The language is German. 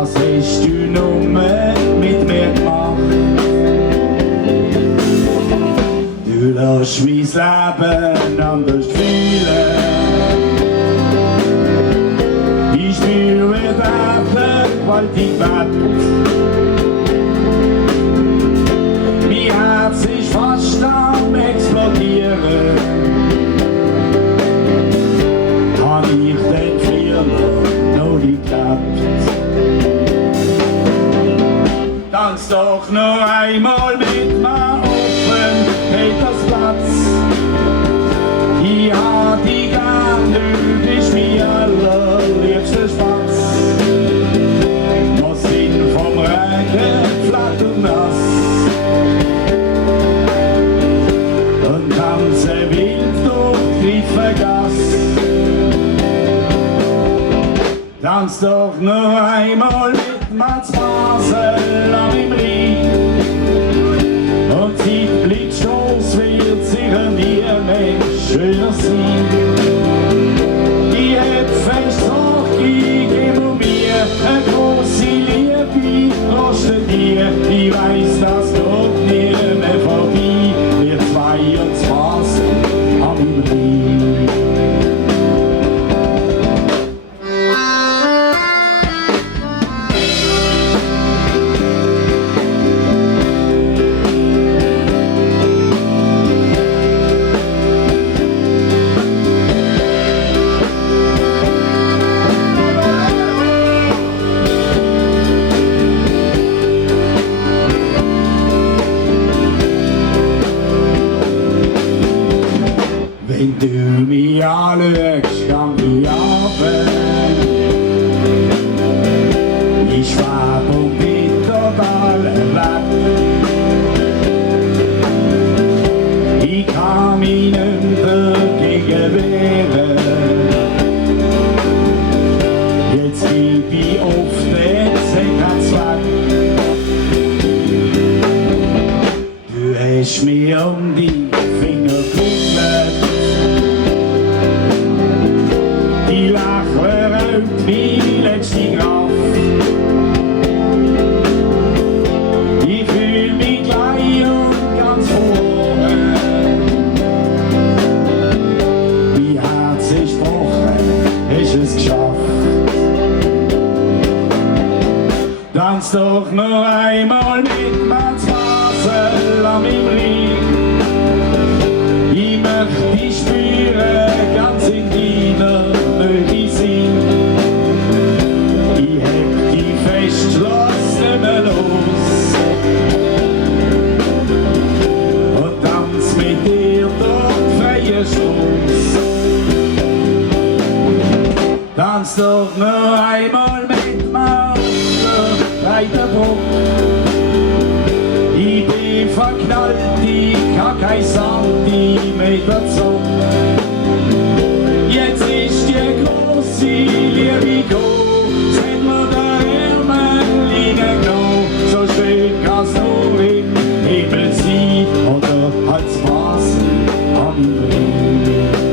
was hast du nur mit mir gemacht? Du lässt mein Leben anders fühlen. Ich spüre Werte gewaltig weg. Mein Herz ist fast am explodieren. Hab ich den früher noch nicht gehabt? Tanz doch noch einmal mit mir offen, Petersplatz. Ich hab dich gern, du bist mein allerliebster Spatz. Wir sind vom Regen flatt und nass und tanzen wild durch die Vergass. Tanz doch noch einmal mit mir zu Basel an meinem Rhein. Und Zeit bleibt stolz, wird sicher nie mehr schöner sein. Ich hätt Festsache gegeben mir, eine große Liebe kostet dir. Ich weiss, das geht nie mehr vorbei, wir zwei und zu Basel an meinem Rhein. Wenn du mich anschaust, kann ich runter. Ich schweb und bin total weg. Ich kann mich nicht dagegen wehren. Jetzt gib ich auf den Zweck. Du hast mir um die Finger gewickelt. Die Lache raubt wie letzte Kraft. Ich fühl mich gleich und ganz verloren. Mein Herz ist gebrochen, ist es geschafft. Tanz doch noch einmal mit mir zu Basel an meinem Rhein. Ich möchte dich spüren, ganz in deiner Nähe sein. Ich heb dich fest, lass nicht mehr los. Und tanz mit dir durch freie Schoß. Tanz doch noch einmal mit mir auf der Reiterbrücke. Ich bin verknallt, ich hab kein Zentimeter Zug. Jetzt ist die große Liebe gekommen, seit mir der Ärmel liegen genommen. So schön kann's nur im Himmel sein oder als Basel am Rhein.